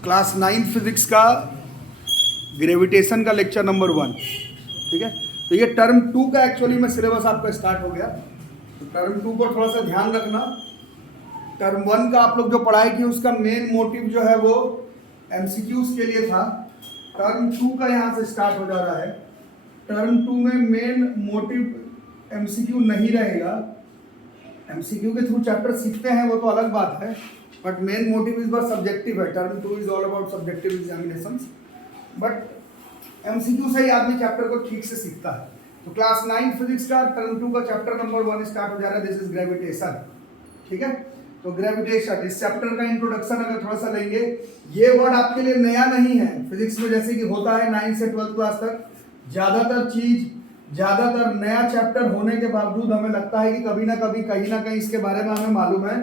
Class 9 physics का gravitation का lecture number 1। ठीक है, तो ये टर्म 2 का एक्चुअली में सिलेबस आपका स्टार्ट हो गया। तो टर्म 2 पर थोड़ा सा ध्यान रखना। टर्म 1 का आप लोग जो पढ़ाई की उसका मेन मोटिव जो है वो एमसीक्यूज के लिए था। टर्म 2 का यहाँ से स्टार्ट हो जा रहा है। टर्म 2 में मेन मोटिव एमसीक्यू नहीं रहेगा। एमसीक्यू के थ्रू चैप्टर सीखते हैं वो तो अलग बात है, बट मेन मोटिव इस बार सब्जेक्टिव है। Term 2 is all about subjective examinations, but MCQ से ही आदमी चैप्टर को ठीक से सीखता है। तो क्लास 9 फिजिक्स का टर्म 2 का चैप्टर नंबर 1 स्टार्ट हो जा रहा है। This is gravitation. ठीक है, तो ग्रेविटेशन इस चैप्टर का इंट्रोडक्शन अगर थोड़ा सा लेंगे, ये वर्ड आपके लिए नया नहीं है। फिजिक्स में जैसे कि होता है 9 से 12 क्लास तक, ज़्यादातर नया चैप्टर होने के बावजूद हमें लगता है कि कभी ना कभी कहीं ना कहीं इसके बारे में हमें मालूम है।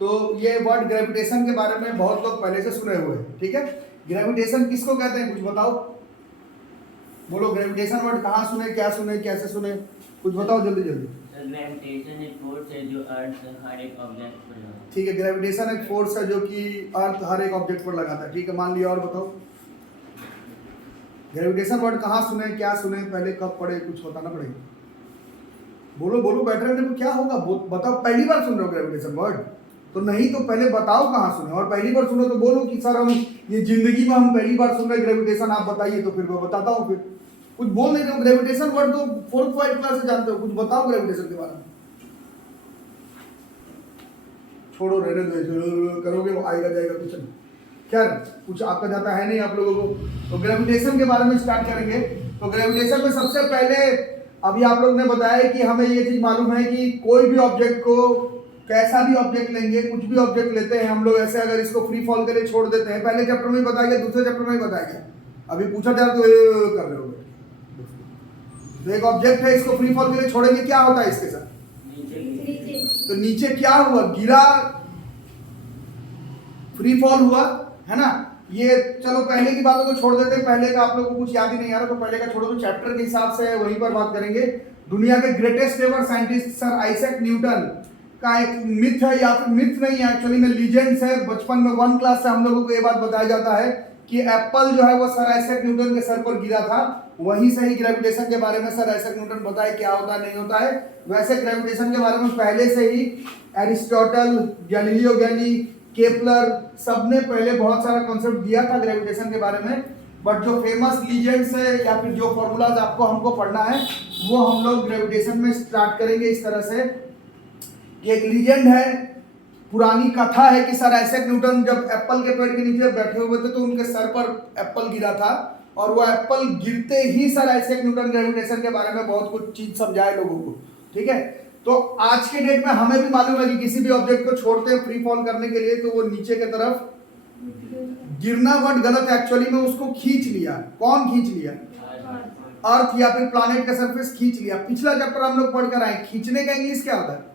तो ये वर्ड ग्रेविटेशन के बारे में बहुत लोग पहले से सुने हुए हैं। ठीक है, ग्रेविटेशन किसको कहते हैं, कुछ बताओ, बोलो। ग्रेविटेशन वर्ड कहाँ सुने, क्या सुने, कैसे सुने, कुछ बताओ जल्दी जल्दी। ग्रेविटेशन एक फोर्स है जो अर्थ हर एक ऑब्जेक्ट पर लगाता है। ठीक है, ग्रेविटेशन एक फोर्स है जो कि अर्थ हर एक ऑब्जेक्ट पर लगाता है। ठीक है, मान लिया। और बताओ, ग्रेविटेशन वर्ड कहाँ सुने, क्या सुने, पहले कब पढ़े, कुछ बताना पड़ेगा। बोलो बोलो, बैठे रहने को क्या होगा, बताओ। पहली बार सुन रहे हो ग्रेविटेशन वर्ड तो नहीं, तो पहले बताओ कहाँ सुने, और पहली बार सुनो तो बोलो कि सर हम ये जिंदगी में हम पहली बार सुन रहे ग्रेविटेशन, आप बताइए। तो फिर मैं बताता हूँ। फिर कुछ बोल नहीं रहे हो। ग्रेविटेशन वर्ड तो 4th 5th क्लास से जानते हो, कुछ बताओ ग्रेविटेशन के बारे में। छोड़ो, रहने दो, करोगे वो आएगा जाएगा कुछ नहीं। खैर, कुछ आपका जाता है नहीं आप लोगों को। तो ग्रेविटेशन के बारे में स्टार्ट करेंगे। तो ग्रेविटेशन में सबसे पहले अभी आप लोग ने बताया कि हमें ये चीज मालूम है कि कोई भी ऑब्जेक्ट को, कैसा भी ऑब्जेक्ट लेंगे, कुछ भी ऑब्जेक्ट लेते हैं हम लोग ऐसे, अगर इसको फ्री फॉल के लिए छोड़ देते हैं, पहले चैप्टर में बताया गया, दूसरे चैप्टर में बताया गया, अभी पूछा जाए तो कर रहे हो। तो एक ऑब्जेक्ट है, इसको फ्री फॉल के लिए छोड़ेंगे, क्या होता है इसके साथ, तो नीचे क्या हुआ, गिरा, फ्री फॉल हुआ, है ना। ये चलो पहले की बातों को छोड़ देते हैं, पहले का आप लोगों को कुछ याद ही नहीं आ रहा, तो पहले का छोड़ो, तो चैप्टर के हिसाब से वहीं पर बात करेंगे। दुनिया के greatest ever scientist sir Isaac Newton का एक मिथ है, या फिर मिथ नहीं है, एक्चुअली में लीजेंड्स है। बचपन में 1 क्लास से हम लोगों को ये बात बताया जाता है कि एप्पल जो है वो सर आइजैक न्यूटन के सर पर गिरा था। वहीं से ही ग्रेविटेशन के बारे में सर आइजैक न्यूटन बताए क्या होता है, नहीं होता है। वैसे ग्रेविटेशन के बारे में पहले से ही एरिस्टोटल, गैलीलियो गैली, केपलर, सबने पहले बहुत सारा कॉन्सेप्ट दिया था ग्रेविटेशन के बारे में। बट जो फेमस लीजेंड्स है या फिर जो फॉर्मूलाज आपको हमको पढ़ना है, वो हम लोग ग्रेविटेशन में स्टार्ट करेंगे इस तरह से। एक लीजेंड है, पुरानी कथा है कि सर आइजैक न्यूटन जब एप्पल के पेड़ के नीचे बैठे हुए थे तो उनके सर पर एप्पल गिरा था, और वो एप्पल गिरते ही सर आइजैक न्यूटन ग्रेविटेशन के बारे में बहुत कुछ चीज समझाए लोगों को। ठीक है, तो आज के डेट में हमें भी मालूम है कि किसी भी ऑब्जेक्ट को छोड़ते हैं फ्री फॉल करने के लिए, तो वो नीचे की तरफ गिरना वर्ड गलत है, एक्चुअली में उसको खींच लिया। कौन खींच लिया, अर्थ या फिर प्लैनेट का सरफेस खींच लिया। पिछला चैप्टर हम लोग पढ़कर आए, खींचने का इंग्लिश क्या होता है,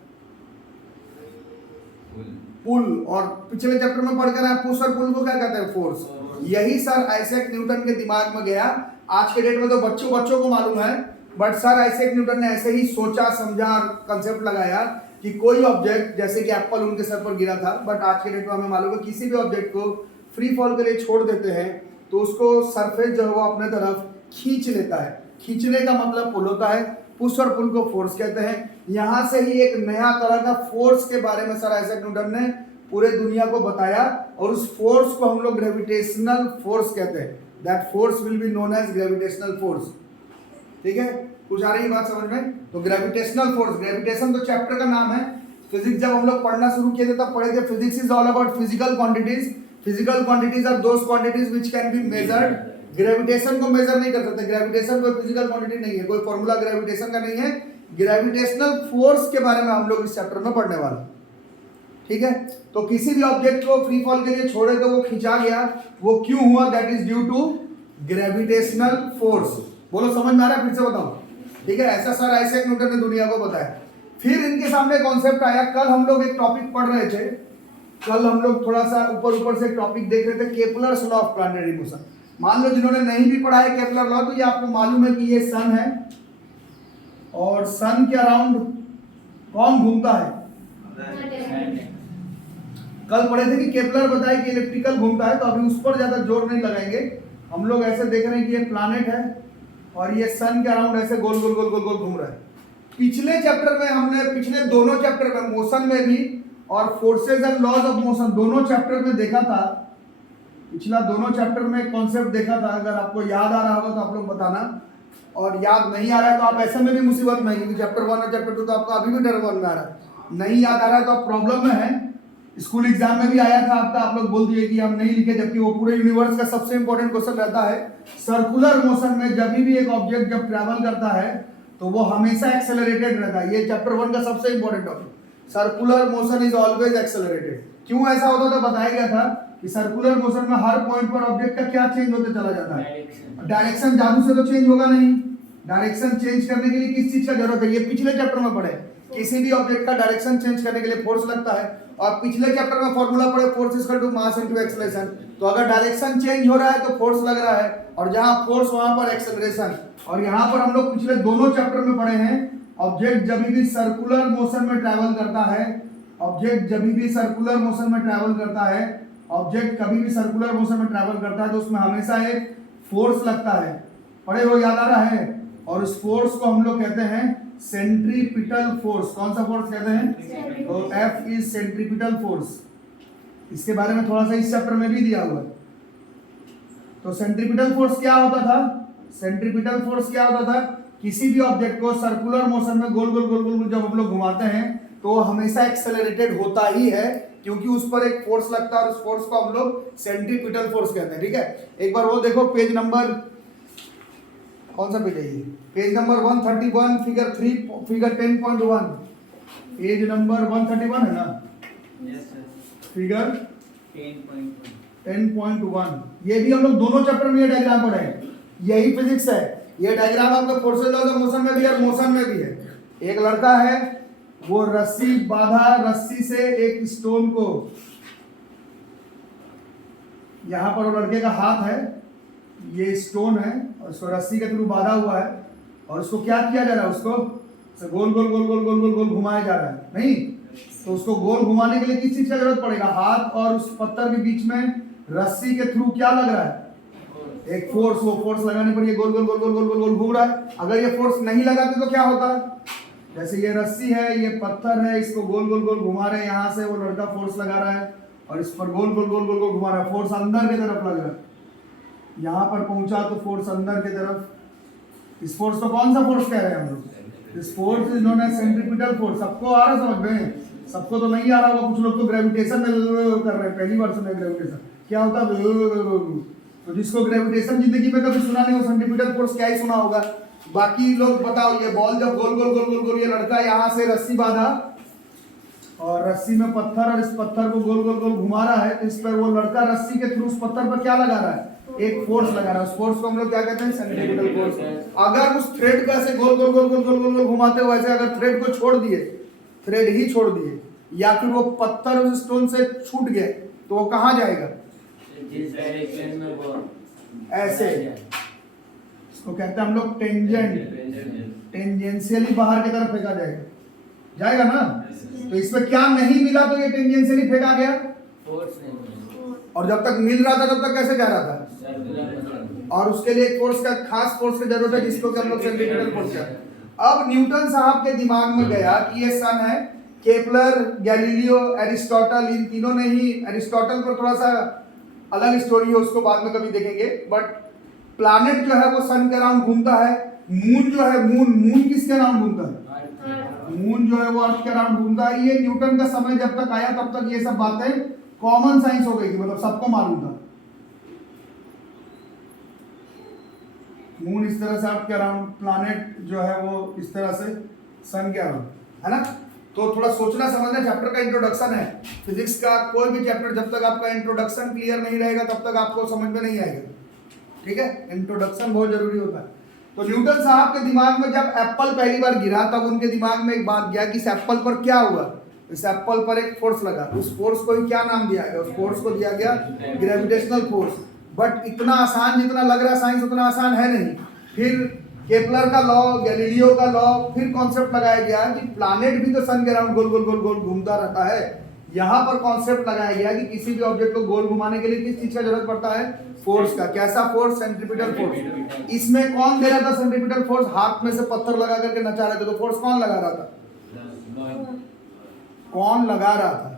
पुल। और पिछले चैप्टर में पढ़कर आए पुश, और पुल को क्या कहते हैं, फोर्स। यही सर आइजैक न्यूटन के दिमाग में गया। आज के डेट में तो बच्चों को मालूम है, बट सर आइजैक न्यूटन ने ऐसे ही सोचा, समझा और कंसेप्ट लगाया कि कोई ऑब्जेक्ट, जैसे कि एप्पल उनके सर पर गिरा था, बट आज के डेट में हमें मालूम है किसी भी ऑब्जेक्ट को फ्री फॉल के लिए छोड़ देते हैं तो उसको सरफेस जो है वो अपने तरफ खींच लेता है। खींचने का मतलब पुल होता है, पुश और पुल को फोर्स कहते हैं। यहाँ से ही एक नया तरह का फोर्स के बारे में सर आइजैक न्यूटन ने पूरे दुनिया को बताया, और उस फोर्स को हम लोग ग्रेविटेशनल फोर्स कहते हैं। That force will be known as gravitational force. ठीक है, कुछ आ रही है बात समझ में। तो ग्रेविटेशनल फोर्स, ग्रेविटेशन तो चैप्टर का नाम है। फिजिक्स जब हम लोग पढ़ना शुरू किए थे तब पढ़े थे, physics is all about physical quantities. Physical quantities are those quantities which can be measured. Gravitation को मेजर नहीं कर सकते, ग्रेविटेशन कोई फिजिकल क्वांटिटी नहीं है, कोई फॉर्मूला ग्रेविटेशन का नहीं है। ग्रेविटेशनल फोर्स के बारे में हम लोग इस चैप्टर में पढ़ने वाले। ठीक है, तो किसी भी ऑब्जेक्ट को फ्री फॉल के लिए छोड़े तो वो खींचा गया, वो क्यों हुआ, that is due to gravitational force. बोलो, समझ में आ रहा है, फिर से बताओ। ठीक है, ऐसा सर आइजैक न्यूटन ने दुनिया को बताया। फिर इनके सामने कॉन्सेप्ट आया। कल हम लोग एक टॉपिक पढ़ रहे थे, कल हम लोग थोड़ा सा ऊपर से टॉपिक देख रहे थे, Kepler's law of planetary motion. मान लो जिन्होंने नहीं भी पढ़ा है केपलर लॉ, तो ये आपको मालूम है कि ये सन है, और सन के अराउंड कौन घूमता है, कल पढ़े थे कि केपलर बताए कि इलेक्ट्रिकल घूमता है, तो अभी उस पर ज्यादा जोर नहीं लगाएंगे। हम लोग ऐसे देख रहे हैं कि ये प्लैनेट है और ये सन के अराउंड ऐसे गोल गोल गोल गोल गोल घूम रहा है। पिछले चैप्टर में हमने, पिछले दोनों चैप्टर में, मोशन में भी और forces and laws of motion दोनों चैप्टर में देखा था, पिछला दोनों चैप्टर में कॉन्सेप्ट देखा था। अगर आपको याद आ रहा होगा तो आप लोग बताना, और याद नहीं आ रहा है तो आप ऐसे में भी मुसीबत में है, क्योंकि चैप्टर 1 और चैप्टर 2 तो आपको अभी भी डर में आ रहा है। नहीं याद आ रहा है तो आप प्रॉब्लम में है। स्कूल एग्जाम में भी आया था आपका, आप लोग बोल दिए कि हम नहीं लिखे, जबकि वो पूरे यूनिवर्स का सबसे इंपॉर्टेंट क्वेश्चन रहता है। सर्कुलर मोशन में जब भी एक ऑब्जेक्ट जब ट्रैवल करता है तो वो हमेशा एक्सेलरेटेड रहता है। ये चैप्टर 1 का सबसे important topic, circular motion is always accelerated. क्यों ऐसा होता था बताया गया था कि सर्कुलर मोशन में हर पॉइंट पर ऑब्जेक्ट का क्या चेंज होते चला जाता है, डायरेक्शन जादू से तो चेंज होगा नहीं। डायरेक्शन चेंज करने के लिए किस चीज का जरूरत है, ये पिछले चैप्टर में पढ़े। किसी भी ऑब्जेक्ट का डायरेक्शन चेंज करने के लिए फोर्स लगता है, और पिछले चैप्टर में फॉर्मूला पढ़े force is equal to mass into acceleration. तो अगर डायरेक्शन चेंज हो रहा है तो फोर्स लग रहा है, और जहां फोर्स वहां पर एक्सेलरेशन। और यहां पर हम लोग पिछले दोनों चैप्टर में पढ़े हैं, ऑब्जेक्ट जब भी सर्कुलर मोशन में ट्रैवल करता है, ऑब्जेक्ट जब भी सर्कुलर मोशन में ट्रैवल करता है, ऑब्जेक्ट कभी भी सर्कुलर मोशन में ट्रैवल करता है तो उसमें हमेशा एक फोर्स लगता है। पढ़े हो, याद आ रहा है? और उस फोर्स को हम लोग कहते हैं सेंट्रीपिटल फोर्स। कौन सा फोर्स कहते हैं? तो F इज सेंट्रीपिटल फोर्स। इसके बारे में थोड़ा सा इस चैप्टर में भी दिया हुआ है। तो सेंट्रीपिटल फोर्स क्या होता था? सेंट्रीपिटल फोर्स क्या होता था? किसी भी ऑब्जेक्ट को सर्कुलर मोशन में गोल गोल गोल गोल जब हम लोग घुमाते हैं तो हमेशा एक्सेलरेटेड होता ही है, क्योंकि उस पर एक फोर्स लगता है, और उस फोर्स को हम लोग सेंट्रीपिटल फोर्स कहते हैं। ठीक है, एक बार वो देखो, पेज नंबर कौन सा पेज है ये? Page number 131 figure 3 figure 10.1। Page number 131 है ना? Yes sir. फिगर 10.1। 10.1। ये भी हम लोग दोनों चैप्टर में ये डायग्राम पढ़े हैं। यही फिजिक्स है। ये डायग्राम आपके फोर्सेज लॉज ऑफ मोशन में भी है और मोशन में भी है। एक लड़का है, वो रस्सी बांधा, रस्सी से एक स्टोन को, यहां पर वो लड़के का हाथ है, ये स्टोन है और इसको रस्सी के थ्रू बांधा हुआ है, और उसको क्या किया जा रहा है? उसको गोल गोल गोल गोल गोल गोल गोल घुमाया जा रहा है। नहीं तो उसको गोल घुमाने के लिए किस चीज का जरूरत पड़ेगा? हाथ और उस पत्थर के बीच में रस्सी के थ्रू क्या लग रहा है? एक फोर्स। वो फोर्स लगाने पर ये गोल गोल गोल गोल गोल गोल गोल घूम रहा है। अगर ये फोर्स नहीं लगाते तो क्या होता? जैसे ये रस्सी है, ये पत्थर है, इसको गोल गोल गोल घुमा रहे हैं, यहाँ से वो लड़का फोर्स लगा रहा है और इस पर गोल गोल गोल गोल गोल घुमा रहा है। फोर्स अंदर की तरफ लग रहा है, यहाँ पर पहुंचा तो फोर्स अंदर की तरफ। इस फोर्स को कौन सा फोर्स कह रहे हैं हम लोग? This force is known as centripetal force. सबको आ रहा है समझ में? सबको तो नहीं आ रहा होगा, कुछ लोग तो ग्रेविटेशन में कर रहे हैं, पहली बार सुने ग्रेविटेशन क्या होता है। तो जिसको ग्रेविटेशन जिंदगी में कभी सुना नहीं हो, सेंट्रीपिटल फोर्स क्या ही सुना होगा। बाकी लोग बताओ, ये बॉल जब गोल गोल गोल गोल गोल, ये लड़का यहाँ से रस्सी बांधा और रस्सी में पत्थर, और इस पत्थर को गोल गोल गोल घुमा रहा है, तो इस पर वो लड़का रस्सी के थ्रू उस पत्थर पर क्या लगा रहा है? एक फोर्स लगा रहा है। उस फोर्स को हम लोग क्या कहते हैं? Centripetal force. अगर उस थ्रेड को ऐसे गोल गोल गोल गोल गोल गोल गोल घुमाते हुए ऐसे अगर थ्रेड को छोड़ दिए, थ्रेड ही छोड़ दिए, या फिर वो पत्थर उस स्टोन से छूट गए, तो वो कहाँ जाएगा? जिस डायरेक्शन में वो ऐसे। इसको कहते हैं हम लोग टेंजेंट। टेंजेंशियली बाहर की तरफ फेंका जाएगा, जाएगा ना? तो इसमें क्या नहीं मिला तो ये टेंजेंशियली फेंका गया, फोर्स नहीं, और जब तक मिल रहा था तब तक कैसे जा रहा था? Circular motion. और उसके लिए एक फोर्स का, खास फोर्स की जरूरत है, जिसको कि हम लोग सेंट्रीपिटल फोर्स कहते हैं। अब न्यूटन साहब के दिमाग में गया कि ये सन है। केपलर, गैलीलियो, एरिस्टोटल, इन तीनों ने ही, एरिस्टोटल पर थोड़ा सा अलग स्टोरी है, उसको बाद में कभी देखेंगे। बट प्लैनेट जो है वो सन के अराउंड घूमता है। मून जो है, मून किसके अराउंड घूमता है? मून जो है वो अर्थ के अराउंड घूमता है। ये न्यूटन का समय जब तक आया तब तक ये सब बातें कॉमन साइंस हो गई थी, मतलब सबको मालूम था। मून इस तरह से अर्थ के अराउंड, प्लैनेट जो है वो इस तरह से सन के अराउंड, है ना? तो थोड़ा सोचना समझना, चैप्टर का इंट्रोडक्शन है फिजिक्स का। कोई भी चैप्टर जब तक आपका इंट्रोडक्शन क्लियर नहीं रहेगा तब तक आपको समझ में नहीं आएगा। ठीक है, इंट्रोडक्शन बहुत जरूरी होता है। तो न्यूटन साहब के दिमाग में जब एप्पल पहली बार गिरा तब उनके दिमाग में एक बात गया कि इस एप्पल पर क्या हुआ। इस एप्पल पर एक फोर्स लगा, उस फोर्स को ही क्या नाम दिया गया? उस फोर्स को दिया गया ग्रेविटेशनल फोर्स। बट इतना आसान जितना लग रहा है साइंस, उतना आसान है नहीं। फिर केपलर का लॉ, गैलीलियो का लॉ, फिर कॉन्सेप्ट लगाया गया कि प्लैनेट भी तो सन के अराउंड गोल गोल गोल गोल घूमता रहता है। यहाँ पर कॉन्सेप्ट लगाया गया कि किसी भी ऑब्जेक्ट को गोल घुमाने के लिए किस चीज का जरूरत पड़ता है, फोर्स का। कैसा फोर्स? Centripetal force. इसमें कौन दे रहा था सेंट्रीपिटल फोर्स? हाथ में से पत्थर लगा करके नचा रहे थे, तो फोर्स कौन लगा रहा था? कौन लगा रहा था?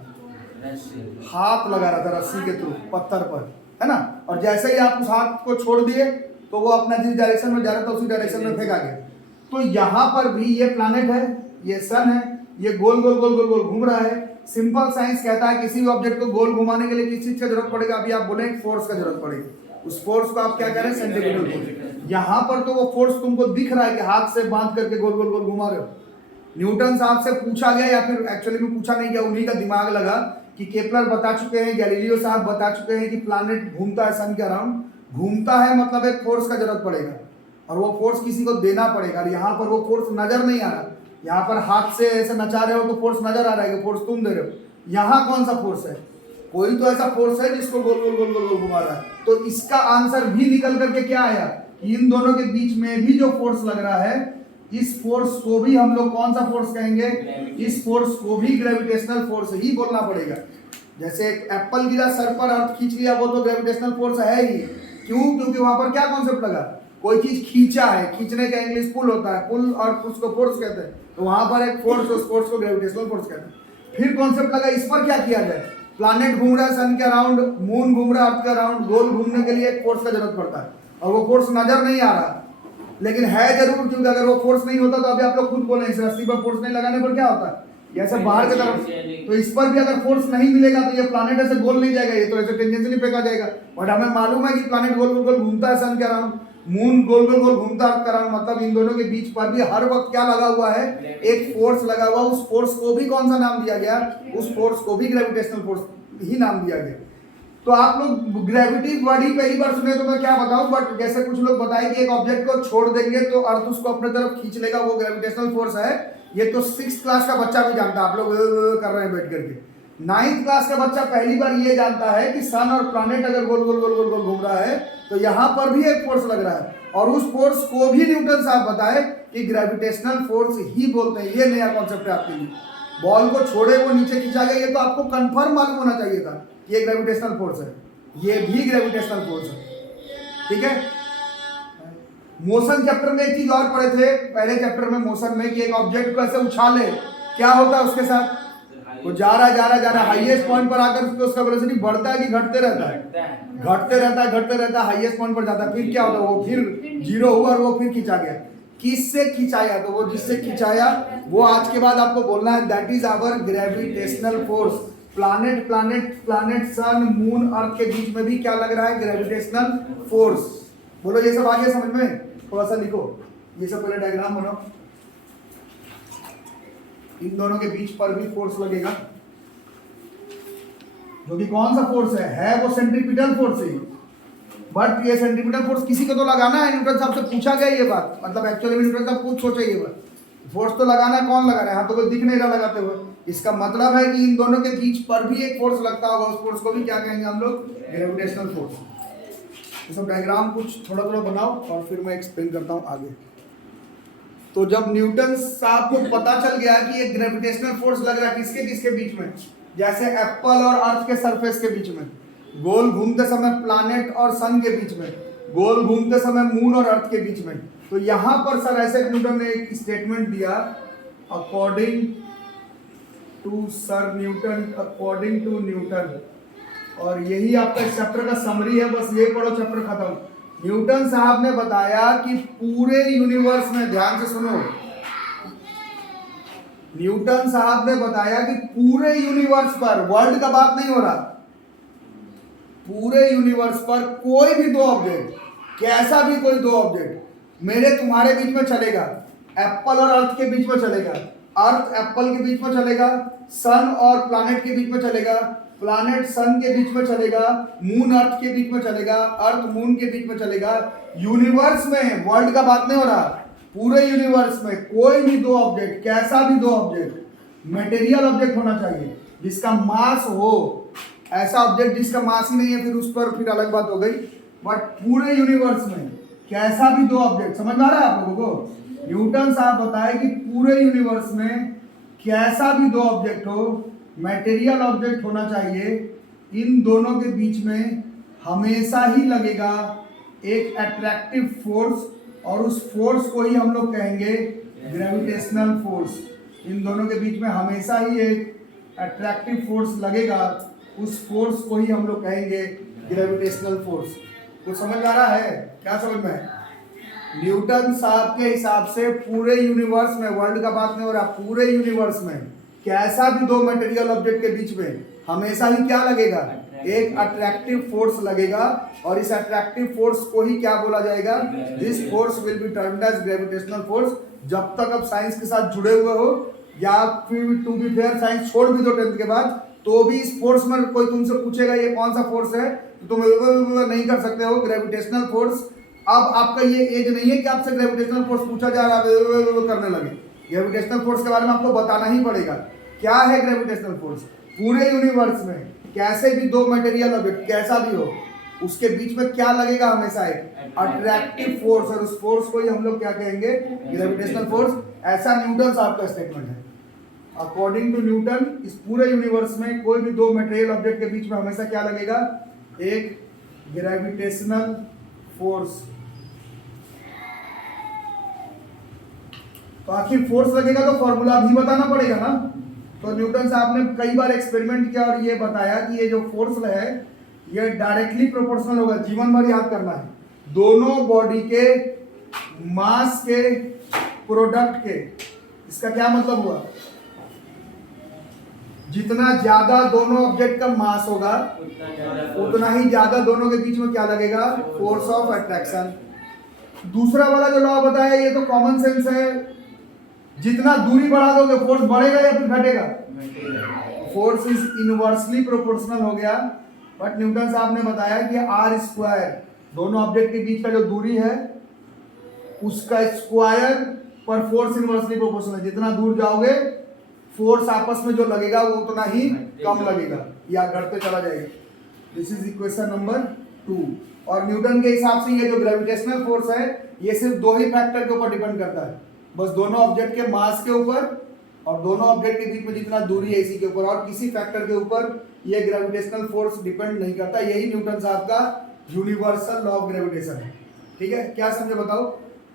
हाथ लगा रहा था रस्सी के थ्रू पत्थर पर, है ना। और जैसे ही आप उस हाथ को छोड़ दिए तो वो अपना जिस डायरेक्शन में जा रहा था उसी डायरेक्शन में फेंका गया। तो यहाँ पर भी ये प्लैनेट है, ये सन है, ये गोल गोल गोल गोल गोल घूम रहा है। सिंपल साइंस कहता है किसी भी ऑब्जेक्ट को गोल घुमाने के लिए किस चीज का जरूरत पड़ेगा? अभी आप बोले फोर्स का जरूरत पड़ेगी। उस फोर्स को आप क्या करें? Centripetal force. यहाँ पर तो वो फोर्स तुमको दिख रहा है कि हाथ से बांध करके गोल गोल गोल घुमा रहे हो। न्यूटन साहब से पूछा गया, या फिर एक्चुअली में पूछा नहीं गया, उन्हीं का दिमाग लगा कि केपलर बता चुके हैं, गैलीलियो साहब बता चुके हैं कि प्लैनेट घूमता है सन के अराउंड। घूमता है मतलब एक फोर्स का जरूरत पड़ेगा, और वो फोर्स किसी को देना पड़ेगा। और यहाँ पर वो फोर्स नजर नहीं आ रहा। यहाँ पर हाथ से ऐसे नचा रहे हो तो फोर्स नजर आ रहा है कि फोर्स तुम दे रहे हो। यहाँ कौन सा फोर्स है? कोई तो ऐसा फोर्स है जिसको गोल गोल गोल गोल गोल घुमा रहा है। तो इसका आंसर भी निकल करके क्या आया? इन दोनों के बीच में भी जो फोर्स लग रहा है, इस फोर्स को भी हम लोग कौन सा फोर्स कहेंगे? इस फोर्स को भी ग्रेविटेशनल फोर्स ही बोलना पड़ेगा। जैसे एक एप्पल गिरा सर पर, अर्थ खींच लिया, वो तो ग्रेविटेशनल फोर्स है ही। क्यों? क्योंकि वहां पर क्या कॉन्सेप्ट लगा? कोई चीज खींचा है, खींचने का इंग्लिश पुल होता है, पुल और उसको फोर्स कहते हैं। तो वहां पर एक फोर्स, उस फोर्स को ग्रेविटेशनल फोर्स कहते हैं। फिर कॉन्सेप्ट लगा इस पर क्या किया जाए? प्लैनेट घूम रहा है सन के अराउंड, मून घूम रहा है अर्थ के अराउंड, गोल घूमने के लिए एक फोर्स का जरूरत पड़ता है, और वो फोर्स नजर नहीं आ रहा, लेकिन है जरूर। क्योंकि अगर वो फोर्स नहीं होता तो अभी आप लोग खुद बोले इस रस्सी पर फोर्स नहीं लगाने पर क्या होता है? ये ऐसे बाहर की तरफ। तो इस पर भी अगर फोर्स नहीं मिलेगा तो ये प्लैनेट ऐसे गोल नहीं जाएगा, ये तो ऐसे टेंजेंशियली फेंका जाएगा। बट हमें मालूम है कि प्लैनेट गोल गोल गोल घूमता है सन के अराउंड, मून गोल गोल गोल घूमता है अर्थ के अराउंड। मतलब इन दोनों के बीच पर भी हर वक्त क्या लगा हुआ है? एक फोर्स लगा हुआ। उस फोर्स को भी कौन सा नाम दिया गया? उस फोर्स को भी ग्रेविटेशनल फोर्स ही नाम दिया गया। तो आप लोग ग्रेविटी वर्ड ही पहली बार सुने तो मैं क्या बताऊं, बट जैसे कुछ लोग बताए कि एक ऑब्जेक्ट को छोड़ देंगे तो अर्थ उसको अपने तरफ खींच लेगा, वो ग्रेविटेशनल फोर्स है। ये तो 6th क्लास का बच्चा भी जानता है। आप लोग कर रहे हैं बैठ करके। 9th क्लास का बच्चा पहली बार ये जानता है कि सन और प्लैनेट अगर गोल गोल गोल गोल गोल घूम रहा है तो यहाँ पर भी एक फोर्स लग रहा है, और उस फोर्स को भी न्यूटन साहब बताए कि ग्रेविटेशनल फोर्स ही बोलते हैं। ये नया कॉन्सेप्ट है आपके लिए। बॉल को छोड़े वो नीचे खींचा गया, ये तो आपको कंफर्म मालूम होना चाहिए था कि ये ग्रेविटेशनल फोर्स है, ये भी ग्रेविटेशनल फोर्स है। ठीक है। मोशन चैप्टर में एक चीज और पढ़े थे पहले चैप्टर में, मोशन में, कि एक ऑब्जेक्ट को ऐसे उछाले क्या होता है उसके साथ? वो जा रहा हाईएस्ट पॉइंट पर आकर उसका वेलोसिटी बढ़ता है कि घटते रहता है? घटते रहता है, हाईएस्ट पॉइंट पर जाता है। फिर क्या होता है? वो फिर 0 हुआ और वो फिर खींचा गया। किससे खिंचाया? तो वो जिससे खिंचाया वो आज के बाद आपको बोलना है that is our gravitational force. Planet planet planet sun moon earth के बीच में भी क्या लग रहा है? Gravitational force. बोलो ये सब आ गया समझ में? थोड़ा सा लिखो ये सब, पहले डायग्राम बनाओ। इन दोनों के बीच पर भी फोर्स लगेगा, जो कि कौन सा फोर्स है वो सेंट्रीपिटल फोर्स है। बट ये सेंट्रीपिटल फोर्स किसी को तो लगाना है। न्यूटन साहब से पूछा गया ये बात, मतलब एक्चुअली में न्यूटन साहब खुद सोचे ये बात, फोर्स तो लगाना है, कौन लगा रहा है? यहाँ तो कोई दिख नहीं रहा लगाते हुए। इसका मतलब है कि इन दोनों के बीच पर भी एक फोर्स लगता होगा, उस फोर्स को भी क्या कहेंगे हम लोग? Gravitational force. ये सब डायग्राम कुछ थोड़ा थोड़ा बनाओ और फिर मैं एक्सप्लेन करता हूँ आगे। तो जब न्यूटन साहब को पता चल गया कि एक ग्रेविटेशनल फोर्स लग रहा है किसके किसके बीच में, जैसे एप्पल और अर्थ के सरफेस के बीच में, गोल घूमते समय प्लैनेट और सन के बीच में, गोल घूमते समय मून और अर्थ के बीच में, तो यहाँ पर सर आइजैक न्यूटन ने एक स्टेटमेंट दिया, according to sir Newton, according to Newton. और यही आपका इस चैप्टर का समरी है, बस ये पढ़ो चैप्टर खत्म। न्यूटन साहब ने बताया कि पूरे यूनिवर्स में, ध्यान से सुनो, न्यूटन साहब ने बताया कि पूरे यूनिवर्स पर, वर्ल्ड का बात नहीं हो रहा, पूरे यूनिवर्स पर कोई भी दो ऑब्जेक्ट, कैसा भी कोई दो ऑब्जेक्ट मेरे तुम्हारे बीच में चलेगा, एप्पल और अर्थ के बीच में चलेगा, अर्थ एप्पल के बीच में चलेगा, सन और प्लैनेट के बीच में चलेगा, प्लैनेट सन के बीच में चलेगा, मून अर्थ के बीच में चलेगा, अर्थ मून के बीच में चलेगा। यूनिवर्स में, वर्ल्ड का बात नहीं हो रहा, पूरे यूनिवर्स में कोई भी दो ऑब्जेक्ट, कैसा भी दो ऑब्जेक्ट, मटेरियल ऑब्जेक्ट होना चाहिए जिसका मास हो। ऐसा ऑब्जेक्ट जिसका मास ही नहीं है फिर उस पर फिर अलग बात हो गई, बट पूरे यूनिवर्स में कैसा भी दो ऑब्जेक्ट, समझ में आ रहा है आप लोगों को? न्यूटन साहब बताए कि पूरे यूनिवर्स में कैसा भी दो ऑब्जेक्ट हो मटेरियल ऑब्जेक्ट होना चाहिए, इन दोनों के बीच में हमेशा ही लगेगा एक अट्रैक्टिव फोर्स, और उस फोर्स को ही हम लोग कहेंगे ग्रेविटेशनल फोर्स। इन दोनों के बीच में हमेशा ही एक अट्रैक्टिव फोर्स लगेगा, उस फोर्स को ही हम लोग कहेंगे ग्रेविटेशनल फोर्स। तो समझ आ रहा है? क्या समझ में है? न्यूटन साहब के हिसाब से पूरे यूनिवर्स में, वर्ल्ड का बात नहीं हो रहा, पूरे यूनिवर्स में कैसा भी दो मटेरियल ऑब्जेक्ट के बीच में हमेशा ही क्या लगेगा? एक अट्रैक्टिव फोर्स लगेगा, और इस अट्रैक्टिव फोर्स को ही क्या बोला जाएगा? This force will be termed as gravitational force. जब तक आप साइंस के साथ जुड़े हुए हो, या फिर टू बी फेयर साइंस छोड़ भी दो 10th के बाद, तो भी इस फोर्स में कोई तुमसे पूछेगा ये कौन सा फोर्स है, तो तुम नहीं कर सकते हो। ग्रेविटेशनल फोर्स, अब आपका ये एज नहीं है कि आपसे ग्रेविटेशनल फोर्स पूछा जा रहा है करने लगे। ग्रेविटेशनल फोर्स के बारे में आपको बताना ही पड़ेगा। क्या है ग्रेविटेशनल फोर्स? पूरे यूनिवर्स में कैसे भी दो मटेरियल ऑब्जेक्ट कैसा भी हो, उसके बीच में क्या लगेगा? हमेशा एक अट्रैक्टिव फोर्स, और उस फोर्स को ही हम लोग क्या कहेंगे? Gravitational force. ऐसा न्यूटन साहब का स्टेटमेंट है। अकॉर्डिंग टू न्यूटन, इस पूरे यूनिवर्स में कोई भी दो मटेरियल ऑब्जेक्ट के बीच में हमेशा क्या लगेगा? एक ग्रेविटेशनल फोर्स। तो आखिर फोर्स लगेगा तो फॉर्मूला भी बताना पड़ेगा ना। तो न्यूटन साहब ने कई बार एक्सपेरिमेंट किया और ये बताया कि ये जो फोर्स है ये डायरेक्टली प्रोपोर्शनल होगा। जीवन भर याद करना है, दोनों बॉडी के मास के प्रोडक्ट के। इसका क्या मतलब हुआ? जितना ज्यादा दोनों ऑब्जेक्ट का मास होगा उतना ही ज्यादा दोनों के बीच में क्या लगेगा? Force of attraction. दूसरा वाला जो लॉ बताया ये तो कॉमन सेंस है, जितना दूरी बढ़ा दोगे फोर्स बढ़ेगा या फिर घटेगा? फोर्स इज इनवर्सली प्रोपोर्शनल हो गया। बट न्यूटन साहब ने बताया कि आर स्क्वायर, दोनों ऑब्जेक्ट के बीच का जो दूरी है उसका स्क्वायर पर फोर्स इनवर्सली प्रोपोर्शनल है। जितना दूर जाओगे फोर्स आपस में जो लगेगा वो उतना ही कम लगेगा या घटते चला जाएगा। This is equation number 2। और न्यूटन के हिसाब से ये जो ग्रेविटेशनल फोर्स है ये सिर्फ दो ही फैक्टर के ऊपर डिपेंड करता है, बस दोनों ऑब्जेक्ट के मास के ऊपर और दोनों ऑब्जेक्ट के बीच में जितना दूरी है इसी के ऊपर, और किसी फैक्टर के ऊपर ये ग्रेविटेशनल फोर्स डिपेंड नहीं करता। यही न्यूटन साहब का यूनिवर्सल लॉ ऑफ ग्रेविटेशन है। ठीक है, क्या समझे बताओ?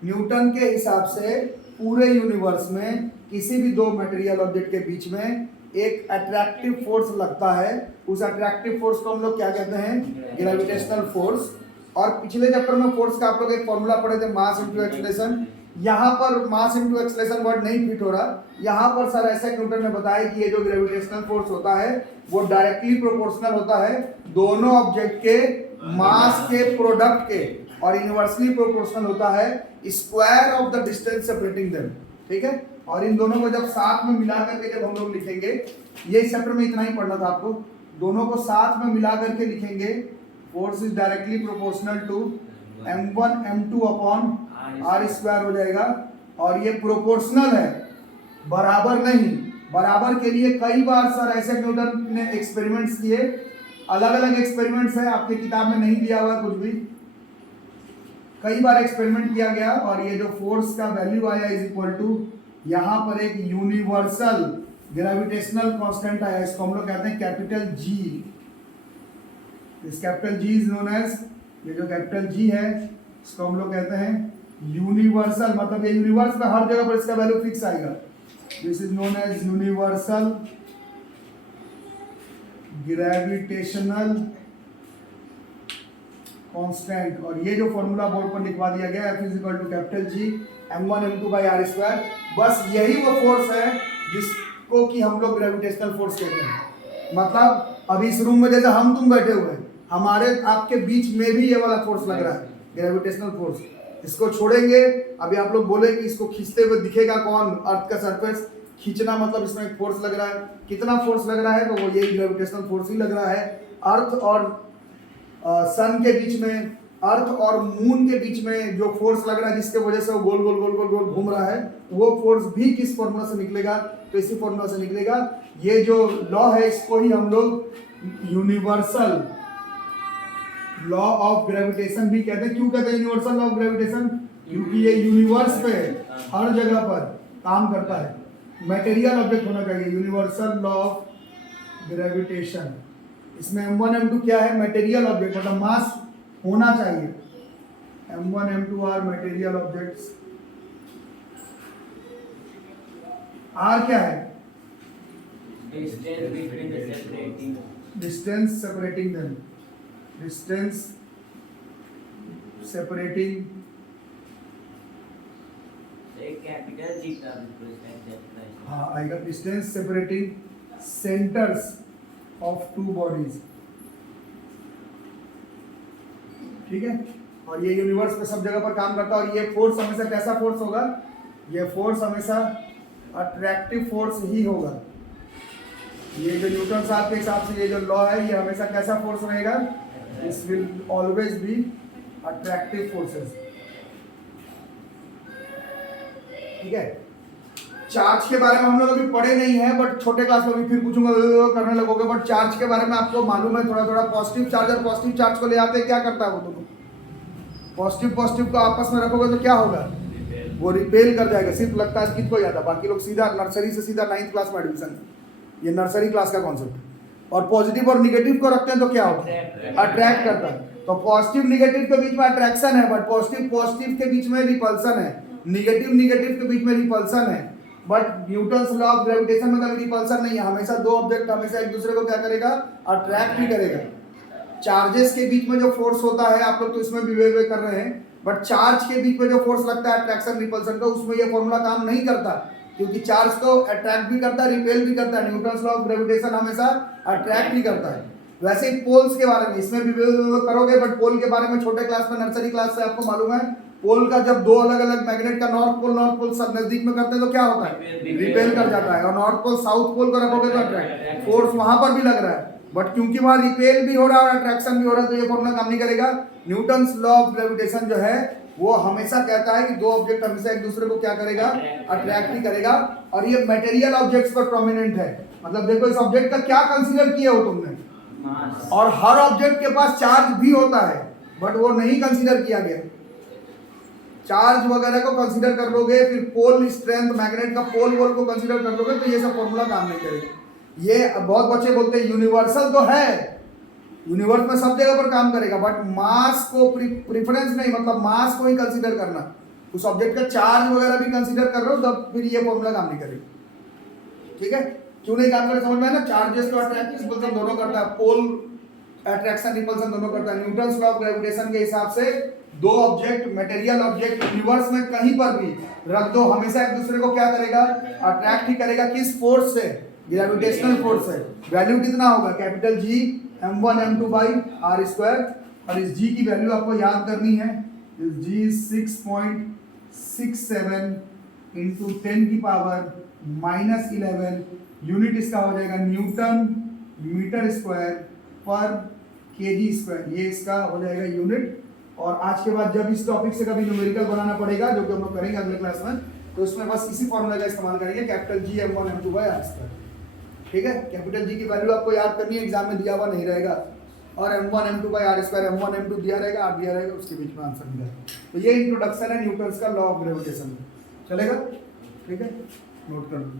न्यूटन के हिसाब से पूरे यूनिवर्स में किसी भी दो मटेरियल ऑब्जेक्ट के बीच में एक अट्रैक्टिव फोर्स लगता है, उस अट्रैक्टिव फोर्स को हम लोग क्या कहते हैं? Gravitational force. और पिछले चैप्टर में फोर्स का आप लोग एक फॉर्मूला पढ़े थे, मास इनटू एक्सेलरेशन। यहाँ पर मास इनटू एक्सेलरेशन वर्ड नहीं फिट हो रहा। यहाँ पर सर आइजैक न्यूटन ने बताया कि ये जो ग्रेविटेशनल फोर्स होता है वो डायरेक्टली प्रोपोर्शनल होता है दोनों ऑब्जेक्ट के मास के प्रोडक्ट के, और इनवर्सली प्रोपोर्शनल होता है square of the distance separating them. ठीक है, और इन दोनों को जब साथ में मिला करके जब हम लोग लिखेंगे, ये इस चैप्टर में इतना ही पढ़ना था आपको, दोनों को साथ में मिला करके लिखेंगे, force is directly proportional to m1 m2 upon R square हो जाएगा। और ये प्रोपोर्शनल है, बराबर नहीं। बराबर के लिए कई बार सर आइजैक न्यूटन ने एक्सपेरिमेंट्स किए, अलग अलग एक्सपेरिमेंट्स है, आपकी किताब में नहीं दिया हुआ कुछ भी, कई बार एक्सपेरिमेंट किया गया। और ये जो फोर्स का वैल्यू आया इज इक्वल टू, यहाँ पर एक यूनिवर्सल ग्रेविटेशनल कांस्टेंट आया, इसको हम लोग कहते हैं कैपिटल जी। इस capital G is known as, ये जो कैपिटल जी है इसको हम लोग कहते हैं यूनिवर्सल, मतलब ये यूनिवर्स में हर जगह पर इसका वैल्यू फिक्स आएगा। This is known as universal gravitational constant. और ये जो फॉर्मूला बोर्ड पर लिखवा दिया गया F is equal to capital G m1 m2 by R square. बस यही वो फोर्स है जिसको कि हम लोग ग्रेविटेशनल फोर्स कहते हैं। मतलब अभी इस रूम में जैसे हम तुम बैठे हुए हैं, हमारे आपके बीच में भी ये वाला फोर्स लग रहा है, ग्रेविटेशनल फोर्स। इसको छोड़ेंगे, अभी आप लोग बोले कि इसको खींचते हुए दिखेगा कौन? अर्थ का सरफेस खींचना, मतलब इसमें एक फोर्स लग रहा है। कितना फोर्स लग रहा है? तो वो यही ग्रेविटेशनल फोर्स ही लग रहा है। अर्थ और सन के बीच में, अर्थ और मून के बीच में जो फोर्स लग रहा है जिसके वजह से वो गोल गोल गोल गोल गोल घूम रहा है, वो फोर्स भी किस फॉर्मूला से निकलेगा? तो इसी फॉर्मूला से निकलेगा। ये जो लॉ है इसको ही हम लोग यूनिवर्सल लॉ ऑफ ग्रेविटेशन भी कहते हैं। क्यों कहते हैं यूनिवर्सल लॉ ऑफ ग्रेविटेशन? क्योंकि ये यूनिवर्स पे हर जगह पर काम करता है। मटेरियल ऑब्जेक्ट होना चाहिए, यूनिवर्सल लॉ ऑफ ग्रेविटेशन। इसमें m1 m2 क्या है? मटेरियल ऑब्जेक्ट, मतलब मास होना चाहिए। m1 m2 are material objects. r क्या है? Distance between the separating. Distance separating them, distance separating. एक कैपिटल जी का रिप्रेजेंट। हाँ आएगा, distance separating centres of two bodies. ठीक है, और ये यूनिवर्स पे सब जगह पर काम करता है। और ये फोर्स हमेशा कैसा फोर्स होगा? ये फोर्स हमेशा अट्रैक्टिव फोर्स ही होगा। ये जो न्यूटन साहब के हिसाब से ये जो लॉ है, ये हमेशा कैसा फोर्स रहेगा? This will always be attractive forces. ठीक है, चार्ज के बारे में हम लोग अभी पढ़े नहीं है, बट छोटे क्लास में भी फिर पूछूंगा करने लगोगे। बट चार्ज के बारे में आपको मालूम है थोड़ा थोड़ा। पॉजिटिव चार्ज और पॉजिटिव चार्ज को ले आते हैं, क्या करता है वो दोनों? पॉजिटिव पॉजिटिव को आपस में रखोगे तो क्या होगा? वो रिपेल कर जाएगा। सिर्फ लगता है किसको ज्यादा, बाकी लोग सीधा नर्सरी से सीधा 9th क्लास में एडमिशन। ये नर्सरी क्लास का कॉन्सेप्ट। और पॉजिटिव और निगेटिव को रखते हैं तो क्या होता है? अट्रैक्ट करता है। तो पॉजिटिव निगेटिव के बीच में अट्रैक्शन है, बट पॉजिटिव पॉजिटिव के बीच में रिपल्सन है, निगेटिव निगेटिव के बीच में रिपल्सन है। But Newton's law of gravitation में कभी रिपल्सन नहीं है। हमेशा दो ऑब्जेक्ट हमेशा एक दूसरे को क्या करेगा? अट्रैक्ट ही करेगा। चार्जेस के बीच में जो फोर्स होता है, आप लोग तो इसमें भी वे कर रहे हैं, बट चार्ज के बीच में जो फोर्स लगता है अट्रैक्शन रिपल्सन का, उसमें ये फॉर्मूला काम नहीं करता, क्योंकि चार्ज को अट्रैक्ट भी करता है, रिपेल भी करता है। न्यूटन्स लॉ ऑफ ग्रेविटेशन हमेशा अट्रैक्ट ही करता है। वैसे ही पोल्स के बारे में इसमें भी करोगे, बट पोल के बारे में छोटे क्लास में नर्सरी क्लास से आपको मालूम है। पोल का जब दो अलग अलग मैग्नेट का नॉर्थ पोल सब नजदीक में करते हैं तो क्या होता है? रिपेल कर जाता है। और नॉर्थ पोल साउथ पोल को रखोगे तो अट्रैक्ट। फोर्स वहां पर भी लग रहा है, बट क्योंकि वहां रिपेल भी हो रहा है और अट्रैक्शन भी हो रहा है, तो ये फॉर्मूला काम नहीं करेगा। न्यूटन्स लॉ ऑफ ग्रेविटेशन जो है वो हमेशा कहता है कि दो ऑब्जेक्ट हमेशा एक दूसरे को क्या करेगा? अट्रैक्ट ही करेगा। और ये मटेरियल ऑब्जेक्ट्स पर प्रोमिनेंट है। मतलब देखो इस ऑब्जेक्ट का क्या कंसीडर किया हो तुमने? मास। और हर ऑब्जेक्ट के पास चार्ज भी होता है, बट वो नहीं कंसीडर किया गया। चार्ज वगैरह को कंसीडर कर लोगे, फिर पोल स्ट्रेंथ, मैग्नेट का पोल वोल को कंसीडर कर लोगे, तो ये सब फॉर्मूला काम नहीं करेगा। ये बहुत बच्चे बोलते हैं यूनिवर्सल तो है, यूनिवर्स में सब जगह पर काम करेगा, बट मास को प्रेफरेंस नहीं, मतलब मास को ही कंसीडर करना। उस ऑब्जेक्ट का चार्ज वगैरह भी कंसीडर कर रहे हो तब फिर ये फॉर्मूला काम नहीं करेगा। ठीक है, क्यों नहीं काम करेगा समझ में है ना? चार्जेस को अट्रैक्शन रिपल्सन दोनों करता है, पोल अट्रैक्शन रिपल्सन दोनों करता है। न्यूटन्स लॉ ऑफ ग्रेविटेशन के हिसाब से दो ऑब्जेक्ट, मटेरियल ऑब्जेक्ट यूनिवर्स में कहीं पर भी रख दो, हमेशा एक दूसरे को क्या करेगा? अट्रैक्ट ही करेगा। किस फोर्स से? ग्रेविटेशनल फोर्स से। वैल्यू कितना होगा? Capital G m1 m2 by R square. और इस g की वैल्यू आपको याद करनी है। g 6.67 इंटू 10 की पावर -11। यूनिट इसका हो जाएगा न्यूटन मीटर स्क्वायर पर केजी स्क्वायर। ये इसका हो जाएगा यूनिट। और आज के बाद जब इस टॉपिक से कभी न्यूमेरिकल बनाना पड़ेगा, जो कि हम लोग करेंगे अगले क्लास में, तो उसमें बस इसी फॉर्मूला का इस्तेमाल करेंगे, capital G m1 m2 by R square. ठीक है, कैपिटल जी की वैल्यू आपको याद करनी है, एग्जाम में दिया हुआ नहीं रहेगा। और m1 m2 by R square, m1 m2 दिया रहेगा, r दिया रहेगा, उसके बीच में आंसर दिया। तो ये इंट्रोडक्शन है न्यूटन्स का लॉ ऑफ ग्रेविटेशन। चलेगा? ठीक है, नोट कर लो।